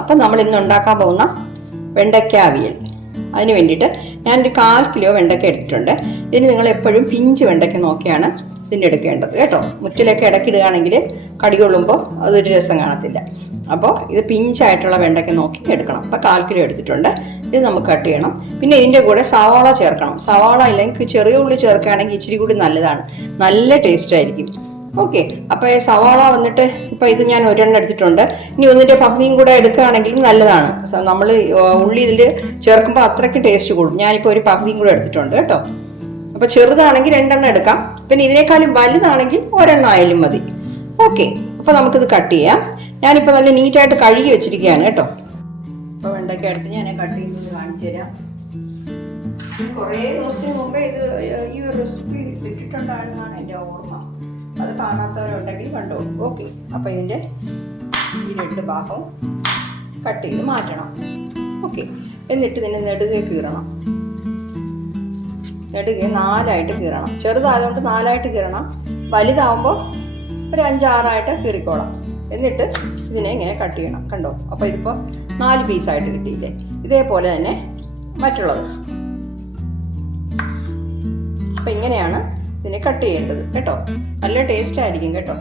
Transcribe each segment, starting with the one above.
അപ്പം നമ്മൾ ഇന്ന് ഉണ്ടാക്കാൻ പോകുന്ന വെണ്ടയ്ക്ക അവിയൽ. അതിന് വേണ്ടിയിട്ട് ഞാനൊരു 1/4 കിലോ വെണ്ടയ്ക്ക എടുത്തിട്ടുണ്ട്. ഇതിന് നിങ്ങൾ എപ്പോഴും പിഞ്ച് വെണ്ടയ്ക്ക നോക്കിയാണ് ഇതിൻ്റെ എടുക്കേണ്ടത് കേട്ടോ. മുറ്റിലൊക്കെ ഇടയ്ക്കിടുകയാണെങ്കിൽ കടി കൊള്ളുമ്പോൾ അതൊരു രസം കാണത്തില്ല. അപ്പോൾ ഇത് പിഞ്ചായിട്ടുള്ള വെണ്ടയ്ക്ക നോക്കി എടുക്കണം. അപ്പോൾ 1/4 കിലോ എടുത്തിട്ടുണ്ട്. ഇത് നമുക്ക് കട്ട് ചെയ്യണം. പിന്നെ ഇതിൻ്റെ കൂടെ സവാള ചേർക്കണം. സവാള ഇല്ലെങ്കിൽ ചെറിയ ഉള്ളി ചേർക്കുകയാണെങ്കിൽ ഇച്ചിരി കൂടി നല്ലതാണ്, നല്ല ടേസ്റ്റ് ആയിരിക്കും. ഓക്കെ, അപ്പോൾ സവാള വന്നിട്ട് ഇപ്പോൾ ഇത് ഞാൻ ഒരെണ്ണം എടുത്തിട്ടുണ്ട്. ഇനി ഒന്നിൻ്റെ പകുതിയും കൂടെ എടുക്കുകയാണെങ്കിലും നല്ലതാണ്. നമ്മൾ ഉള്ളി ഇതിൽ ചേർക്കുമ്പോൾ അത്രയ്ക്ക് ടേസ്റ്റ് കൂടും. ഞാനിപ്പോൾ ഒരു പകുതിയും കൂടെ എടുത്തിട്ടുണ്ട് കേട്ടോ. അപ്പോൾ ചെറുതാണെങ്കിൽ 2 എണ്ണം എടുക്കാം. പിന്നെ ഇതിനേക്കാളും വലുതാണെങ്കിൽ 1 എണ്ണം ആയാലും മതി. ഓക്കെ, അപ്പോൾ നമുക്കിത് കട്ട് ചെയ്യാം. ഞാനിപ്പോൾ നല്ല നീറ്റായിട്ട് കഴുകി വെച്ചിരിക്കുകയാണ് കേട്ടോ. അപ്പോൾ വെണ്ടയ്ക്ക എടുത്ത് ഞാൻ കട്ട് ചെയ്യുന്നത് കാണിച്ചു തരാം. കുറേ ദിവസത്തിന് മുമ്പേ ഈ ഒരു റെസിപ്പി ഇട്ടിട്ടുണ്ടായിരുന്നാണ് എൻ്റെ ഓർമ്മ. അത് കാണാത്തവരുണ്ടെങ്കിൽ കണ്ടോളൂ. ഓക്കെ, അപ്പോൾ ഇതിൻ്റെ ഈ 2 ഭാഗവും കട്ട് ചെയ്ത് മാറ്റണം. ഓക്കെ, എന്നിട്ട് ഇതിനെ നെടുകെ കീറണം. നെടുകെ 4ആയിട്ട് കീറണം. ചെറുതായതുകൊണ്ട് 4ആയിട്ട് കീറണം. വലുതാവുമ്പോൾ ഒരു 5-6 കീറിക്കോളാം. എന്നിട്ട് ഇതിനെ ഇങ്ങനെ കട്ട് ചെയ്യണം. കണ്ടോ, അപ്പോൾ ഇതിപ്പോൾ 4 പീസായിട്ട് കിട്ടിയില്ലേ. ഇതേപോലെ തന്നെ മറ്റുള്ളത്. അപ്പോൾ ഇങ്ങനെയാണ് ഇതിനെ കട്ട് ചെയ്യേണ്ടത് കേട്ടോ. നല്ല ടേസ്റ്റ് ആയിരിക്കും കേട്ടോ.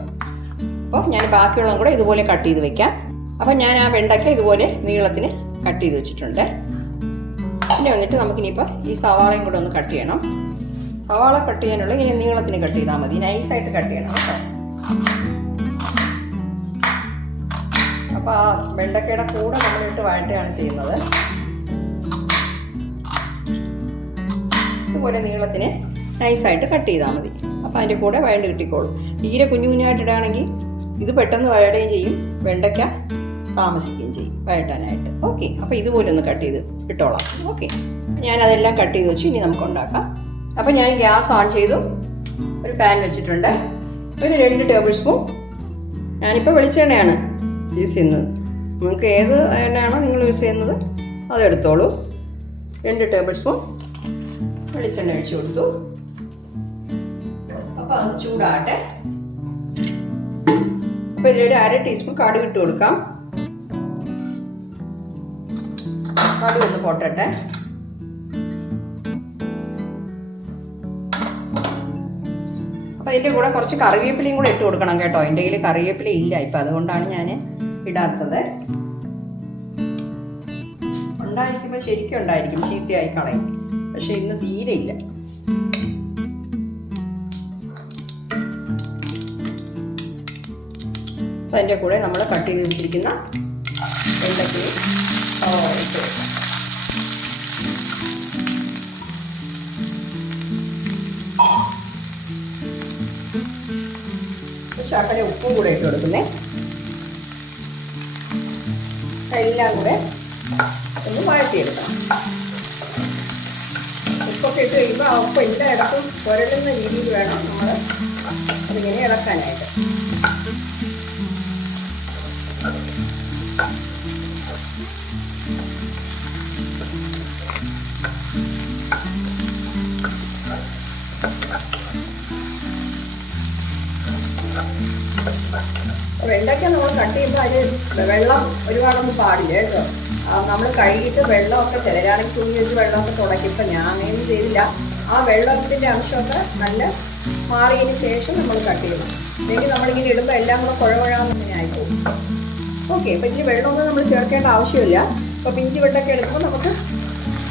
അപ്പോൾ ഞാൻ ബാക്കിയുള്ളതും കൂടെ ഇതുപോലെ കട്ട് ചെയ്ത് വെക്കാം. അപ്പോൾ ഞാൻ ആ വെണ്ടയ്ക്ക ഇതുപോലെ നീളത്തിന് കട്ട് ചെയ്ത് വെച്ചിട്ടുണ്ട്. പിന്നെ വന്നിട്ട് നമുക്കിനിയിപ്പോൾ ഈ സവാളയും കൂടെ ഒന്ന് കട്ട് ചെയ്യണം. സവാള കട്ട് ചെയ്യാനുള്ള ഇങ്ങനെ നീളത്തിന് കട്ട് ചെയ്താൽ മതി, നൈസായിട്ട് കട്ട് ചെയ്യണം കേട്ടോ. അപ്പോൾ ആ വെണ്ടയ്ക്കയുടെ കൂടെ നമ്മളിട്ട് വഴറ്റുകയാണ് ചെയ്യുന്നത്. ഇതുപോലെ നീളത്തിന് നൈസായിട്ട് കട്ട് ചെയ്താൽ മതി. അപ്പോൾ അതിൻ്റെ കൂടെ വഴണ്ട് കിട്ടിക്കോളും. തീരെ കുഞ്ഞു കുഞ്ഞായിട്ടിടുകയാണെങ്കിൽ ഇത് പെട്ടെന്ന് വഴടുകയും ചെയ്യും, വെണ്ടയ്ക്ക താമസിക്കുകയും ചെയ്യും വഴട്ടാനായിട്ട്. ഓക്കെ, അപ്പോൾ ഇതുപോലെ ഒന്ന് കട്ട് ചെയ്ത് ഇട്ടോളാം. ഓക്കെ, ഞാനതെല്ലാം കട്ട് ചെയ്ത് വെച്ച് ഇനി നമുക്ക് ഉണ്ടാക്കാം. അപ്പോൾ ഞാൻ ഗ്യാസ് ഓൺ ചെയ്തു. ഒരു പാൻ വെച്ചിട്ടുണ്ട്. ഒരു 2 ടേബിൾ സ്പൂൺ, ഞാനിപ്പോൾ വെളിച്ചെണ്ണയാണ് യൂസ് ചെയ്യുന്നത്. നിങ്ങൾക്ക് ഏത് എണ്ണയാണോ നിങ്ങൾ യൂസ് ചെയ്യുന്നത് അതെടുത്തോളൂ. 2 ടേബിൾ സ്പൂൺ വെളിച്ചെണ്ണ ഒഴിച്ചു കൊടുത്തു. അപ്പോൾ അത് ചൂടാകട്ടെ. അപ്പോൾ ഇതിലൊരു 1/2 ടീസ്പൂൺ കടുക് ഇട്ട് കൊടുക്കാം. കടുക് ഒന്ന് പൊട്ടട്ടെ. അപ്പോൾ ഇതിൻ്റെ കൂടെ കുറച്ച് കറിവേപ്പിലയും കൂടെ ഇട്ട് കൊടുക്കണം കേട്ടോ. എൻ്റെ കയ്യിൽ കറിവേപ്പില ഇല്ല ഇപ്പം, അതുകൊണ്ടാണ് ഞാൻ ഇടാത്തത്. ഉണ്ടായിരിക്കുമ്പോൾ ശരിക്കും ഉണ്ടായിരിക്കും, ചീത്തയായി കളയും. പക്ഷെ ഇന്ന് തീരെ ഇല്ല. അപ്പം അതിൻ്റെ കൂടെ നമ്മൾ കട്ട് ചെയ്ത് വെച്ചിരിക്കുന്ന വെണ്ടയ്ക്കയും സവാളയും ഇട്ട് കൊടുക്കാം. ശകല ഉപ്പും കൂടെ ഇട്ട് കൊടുക്കുന്നേ. എല്ലാം കൂടെ ഒന്ന് വഴറ്റിയെടുക്കണം. ഉപ്പൊക്കെ ഇട്ട് കഴിയുമ്പോൾ ആ ഉപ്പ് എല്ലാ ഇടത്തും പുരളുന്ന രീതിയിൽ വേണം നമ്മൾ അതിങ്ങനെ ഇളക്കാനായിട്ട്. വെണ്ടയ്ക്ക നമ്മൾ കട്ട് ചെയ്യുമ്പോൾ അതിൽ വെള്ളം ഒരുപാടൊന്നും പാടില്ല കേട്ടോ. നമ്മൾ കഴുകിയിട്ട് വെള്ളമൊക്കെ ചിലരാണെങ്കിൽ തുണി വെച്ച് വെള്ളമൊക്കെ തുടയ്ക്കും. ഇപ്പം ഞാൻ അങ്ങനെയൊന്നും ചെയ്തില്ല. ആ വെള്ളത്തിൻ്റെ അംശമൊക്കെ നല്ല മാറിയതിന് ശേഷം നമ്മൾ കട്ട് ചെയ്യണം. അല്ലെങ്കിൽ നമ്മളിങ്ങനെ ഇടുമ്പോൾ എല്ലാം കൂടെ കുഴവഴാന്ന് ആയിപ്പോകും. ഓക്കെ, അപ്പം ഇതിന് വെള്ളമൊന്നും നമ്മൾ ചേർക്കേണ്ട ആവശ്യമില്ല. അപ്പോൾ പിഞ്ചി വെണ്ടയ്ക്ക എടുക്കുമ്പോൾ നമുക്ക്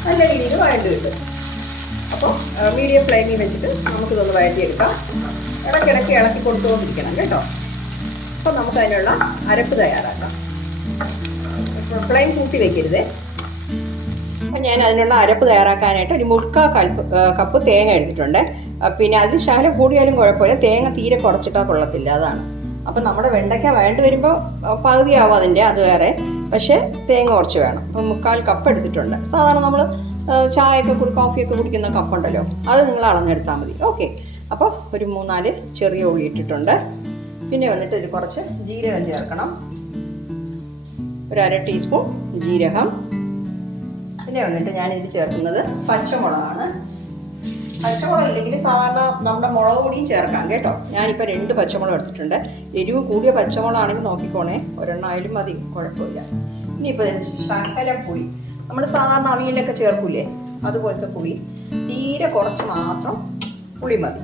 നല്ല രീതിയിൽ വഴണ്ട് കിട്ടും. അപ്പോൾ മീഡിയം ഫ്ലെയിമിൽ വെച്ചിട്ട് നമുക്കിതൊന്ന് വഴറ്റിയെടുക്കാം. ഇടയ്ക്കിടയ്ക്ക് ഇളക്കി കൊടുത്തുകൊണ്ടിരിക്കണം കേട്ടോ. അപ്പോൾ നമുക്ക് അതിനുള്ള അരപ്പ് തയ്യാറാക്കാം. ഫ്ലെയിം കൂട്ടി വെക്കരുത്. അപ്പം ഞാൻ അതിനുള്ള അരപ്പ് തയ്യാറാക്കാനായിട്ട് ഒരു 3/4 കപ്പ് തേങ്ങ എടുത്തിട്ടുണ്ട്. പിന്നെ അതിന് ശകലം കൂടിയാലും കുഴപ്പമില്ല, തേങ്ങ തീരെ കുറച്ചിട്ടാൽ കൊള്ളത്തില്ല, അതാണ്. അപ്പം നമ്മുടെ വെണ്ടയ്ക്ക വേണ്ടി വരുമ്പോൾ പകുതിയാവും അതിൻ്റെ, അത് വേറെ. പക്ഷേ തേങ്ങ കുറച്ച് വേണം. അപ്പം 3/4 കപ്പ് എടുത്തിട്ടുണ്ട്. സാധാരണ നമ്മൾ ചായയൊക്കെ കോഫിയൊക്കെ കുടിക്കുന്ന കപ്പുണ്ടല്ലോ, അത് നിങ്ങൾ അളന്നെടുത്താൽ മതി. ഓക്കെ, അപ്പോൾ ഒരു 3-4 ചെറിയ ഉള്ളി ഇട്ടിട്ടുണ്ട്. പിന്നെ വന്നിട്ട് ഇതിൽ കുറച്ച് ജീരകം ചേർക്കണം. ഒരു 1/2 ടീസ്പൂൺ ജീരകം. പിന്നെ വന്നിട്ട് ഞാനിതിൽ ചേർക്കുന്നത് പച്ചമുളകാണ്. പച്ചമുളക് ഇല്ലെങ്കിൽ സാധാരണ നമ്മുടെ മുളക് പൊടിയും ചേർക്കാം കേട്ടോ. ഞാനിപ്പോൾ 2 പച്ചമുളക് എടുത്തിട്ടുണ്ട്. എരിവ് കൂടിയ പച്ചമുളകാണെങ്കിൽ നോക്കിക്കോണേ, ഒരെണ്ണമായാലും മതി, കുഴപ്പമില്ല. ഇനിയിപ്പോൾ ശകലം പുളി, നമ്മൾ സാധാരണ അവിയലൊക്കെ ചേർക്കൂലേ അതുപോലത്തെ പുളി, തീരെ കുറച്ച് മാത്രം പുളി മതി.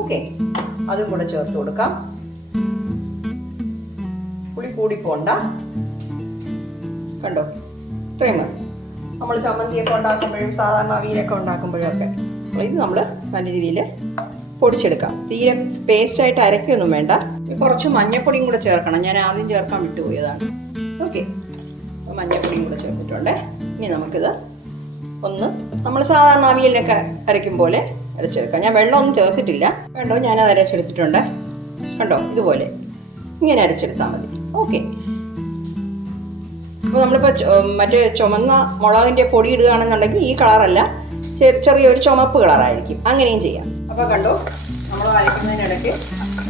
ഓക്കെ, അതും കൂടെ ചേർത്ത് കൊടുക്കാം. പുളി കൂടിപ്പോണ്ട, കണ്ടോ, ഇത്രയും മതി. നമ്മൾ ചമ്മന്തിയൊക്കെ ഉണ്ടാക്കുമ്പോഴും സാധാരണ അവിയലൊക്കെ ഉണ്ടാക്കുമ്പോഴും ഒക്കെ ഇത് നമ്മൾ നല്ല രീതിയിൽ പൊടിച്ചെടുക്കാം. തീരെ പേസ്റ്റായിട്ട് അരയ്ക്കൊന്നും വേണ്ട. കുറച്ച് മഞ്ഞപ്പൊടിയും കൂടെ ചേർക്കണം, ഞാൻ ആദ്യം ചേർക്കാൻ വിട്ടുപോയതാണ്. ഓക്കെ, മഞ്ഞപ്പൊടിയും കൂടെ ചേർത്തിട്ടുണ്ട്. ഇനി നമുക്കിത് ഒന്ന് നമ്മൾ സാധാരണ അവിയലിനൊക്കെ അരയ്ക്കും പോലെ അരച്ചെടുക്കാം. ഞാൻ വെള്ളമൊന്നും ചേർത്തിട്ടില്ല. കണ്ടോ, ഞാനത് അരച്ചെടുത്തിട്ടുണ്ട്. കണ്ടോ, ഇതുപോലെ ഇങ്ങനെ അരച്ചെടുത്താൽ മതി. ഓക്കെ, അപ്പോൾ നമ്മളിപ്പോൾ മറ്റേ ചുമന്ന മുളകിൻ്റെ പൊടി ഇടുകയാണെന്നുണ്ടെങ്കിൽ ഈ കളറല്ല, ചെറിയൊരു ചുമപ്പ് കളറായിരിക്കും, അങ്ങനെയും ചെയ്യാം. അപ്പോൾ കണ്ടോ, നമ്മൾ അരയ്ക്കുന്നതിനിടയ്ക്ക്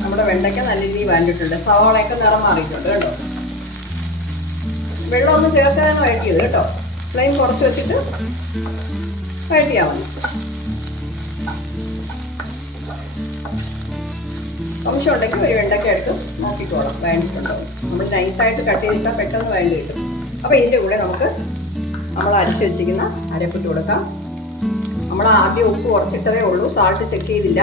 നമ്മുടെ വെണ്ടയ്ക്ക നല്ല രീതിയിൽ വഴണ്ടിട്ടുണ്ട്. സവാളയൊക്കെ നിറം മാറിയിട്ടുണ്ട്. കേട്ടോ, വെള്ളമൊന്നും ചേർക്കാനാണ് വഴറ്റിയത് കേട്ടോ. ഫ്ലെയിം കുറച്ച് വെച്ചിട്ട് വഴറ്റിയാൽ മതി. അംശം ഉണ്ടെങ്കിൽ ഒരു വെണ്ടയ്ക്ക എടുത്ത് നോക്കിക്കോളാം വഴണ്ടിട്ടുണ്ടോ. നമ്മൾ നൈസായിട്ട് കട്ട് ചെയ്തിട്ടാൽ പെട്ടെന്ന് വഴണ്ടി കിട്ടും. അപ്പോൾ ഇതിൻ്റെ കൂടെ നമുക്ക് നമ്മൾ അരച്ച് വെച്ചിരിക്കുന്ന അരപ്പിട്ട് കൊടുക്കാം. നമ്മൾ ആദ്യം ഉപ്പ് കുറച്ചിട്ടതേ ഉള്ളൂ, സാൾട്ട് ചെക്ക് ചെയ്തില്ല.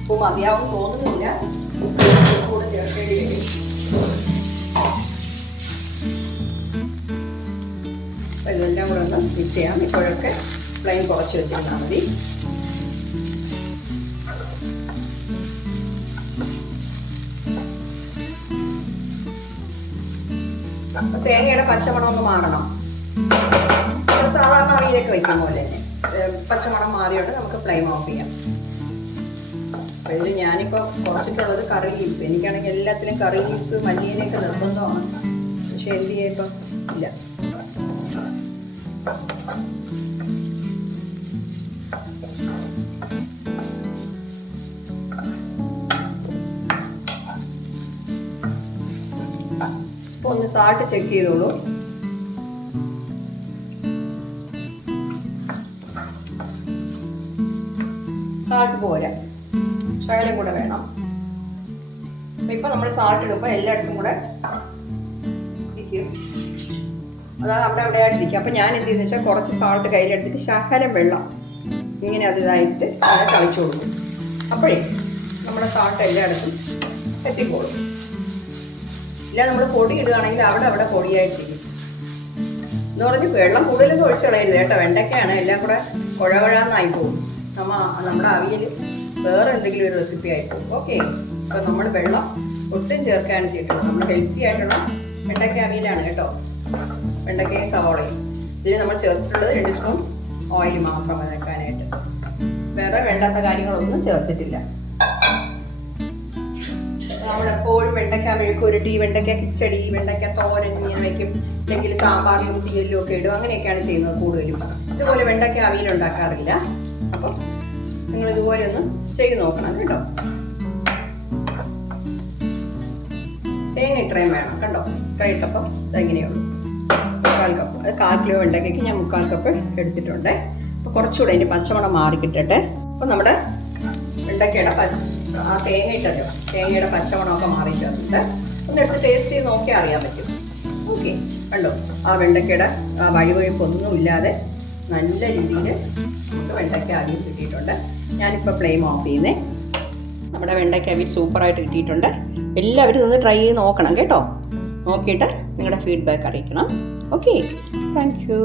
ഉപ്പ് മതിയാവും തോന്നുന്നില്ല, കൂടെ ചേർക്കേണ്ടി വരും. അപ്പോൾ ഇതെല്ലാം കൂടെ ഒന്ന് മിക്സ് ചെയ്യാം. ഇപ്പോഴൊക്കെ ഫ്ലെയിം കുറച്ച് വെച്ചിരുന്നാൽ മതി. തേങ്ങയുടെ പച്ചമണം ഒന്ന് മാറണം. സാധാരണ അവിയലൊക്കെ വയ്ക്കുന്ന പോലെ തന്നെ പച്ചമണം മാറിയോണ്ട് നമുക്ക് ഫ്ലെയിം ഓഫ് ചെയ്യാം. അപ്പോൾ ഇതിൽ ഞാനിപ്പോൾ കുറച്ചിട്ടുള്ളത് കറി ലീവ്സ്. എനിക്കാണെങ്കിൽ എല്ലാത്തിലും കറി ലീവ്സ് മല്ലിയിലൊക്കെ നിർബന്ധമാണ്. പക്ഷെ എന്ത് ചെയ്യാൻ ഇപ്പം ഇല്ല. അപ്പോൾ ഒന്ന് സാൾട്ട് ചെക്ക് ചെയ്തോളൂ. സാൾട്ട് പോരാ, ശകലം കൂടെ വേണം. അപ്പം ഇപ്പം നമ്മൾ സാൾട്ട് ഇടുമ്പോൾ എല്ലായിടത്തും കൂടെ ഇരിക്കും, അതായത് അവിടെ ആയിട്ടിരിക്കും. അപ്പം ഞാൻ എന്ത് ചെയ്യുന്നത് വെച്ചാൽ കുറച്ച് സാൾട്ട് കയ്യിലെടുത്തിട്ട് ശകലം വെള്ളം ഇങ്ങനെ അതിതായിട്ട് അങ്ങനെ കളിച്ചു കൊടുക്കും. അപ്പോഴേ നമ്മുടെ സാൾട്ട് എല്ലായിടത്തും എത്തിക്കോളും. ഇല്ല നമ്മൾ പൊടി ഇടുകയാണെങ്കിൽ അവിടെ പൊടിയായിട്ടിരിക്കും. എന്ന് പറഞ്ഞ് വെള്ളം കൂടുതലൊന്നും ഒഴിച്ച് കളയരുത് കേട്ടോ. വെണ്ടയ്ക്കാണ് എല്ലാം കൂടെ കുഴകുഴാന്നായി പോകും. നമ്മുടെ അവിയൽ വേറെ എന്തെങ്കിലും ഒരു റെസിപ്പി ആയിപ്പോകും. ഓക്കെ, അപ്പോൾ നമ്മൾ വെള്ളം ഒട്ടും ചേർക്കുകയാണ് ചെയ്തിട്ടുള്ളത്. നമ്മൾ ഹെൽത്തി ആയിട്ടുള്ള വെണ്ടയ്ക്ക അവിയലാണ് കേട്ടോ. വെണ്ടയ്ക്കയും സവാളയും ഇതിൽ നമ്മൾ ചേർത്തിട്ടുള്ളത് 2 സ്പൂൺ ഓയിൽ മാത്രം വെക്കാനായിട്ട്. വേറെ വേണ്ടാത്ത കാര്യങ്ങളൊന്നും ചേർത്തിട്ടില്ല. നമ്മളെപ്പോഴും വെണ്ടയ്ക്ക മെഴുക്കുരുട്ടി, വെണ്ടയ്ക്ക കിച്ചടി, വെണ്ടയ്ക്ക തോരൻ ഇങ്ങനെ വയ്ക്കും. അല്ലെങ്കിൽ സാമ്പാറിലും തീയലിലും ഒക്കെ ഇടും. അങ്ങനെയൊക്കെയാണ് ചെയ്യുന്നത് കൂടുതലും. ഇതുപോലെ വെണ്ടയ്ക്ക അവിയൽ ഉണ്ടാക്കാറില്ല. അപ്പം നിങ്ങൾ ഇതുപോലെ ഒന്ന് ചെയ്ത് നോക്കണം കേട്ടോ. തേങ്ങ ഇത്രയും വേണം കണ്ടോ. ഇട്ടപ്പം ഇതെങ്ങനെയുള്ളൂ 1/4 കപ്പ്. അത് 1/4 കിലോ വെണ്ടയ്ക്കയ്ക്ക് ഞാൻ 1/4 കപ്പ് എടുത്തിട്ടുണ്ട്. അപ്പോൾ കുറച്ചുകൂടെ അതിൻ്റെ പച്ചമണം മാറി കിട്ടട്ടെ. അപ്പം നമ്മുടെ വെണ്ടയ്ക്കയുടെ ആ തേങ്ങ ഇട്ടല്ലോ, തേങ്ങയുടെ പച്ചമണമൊക്കെ മാറിയിട്ടുണ്ട്. ഒന്ന് എടുത്ത് ടേസ്റ്റ് ചെയ്ത് നോക്കിയാൽ അറിയാൻ പറ്റും. ഓക്കെ, കണ്ടോ, ആ വെണ്ടയ്ക്കയുടെ ആ വഴുവഴുപ്പൊന്നും ഇല്ലാതെ നല്ല രീതിയിൽ നമുക്ക് വെണ്ടയ്ക്ക അവിയൽ കിട്ടിയിട്ടുണ്ട്. ഞാനിപ്പോൾ ഫ്ലെയിം ഓഫ് ചെയ്യുന്നേ. നമ്മുടെ വെണ്ടയ്ക്ക അവിയൽ സൂപ്പറായിട്ട് കിട്ടിയിട്ടുണ്ട്. എല്ലാവരും ഇതൊന്ന് ട്രൈ ചെയ്ത് നോക്കണം കേട്ടോ. നോക്കിയിട്ട് നിങ്ങളുടെ ഫീഡ്ബാക്ക് അറിയിക്കണം. Okay, thank you.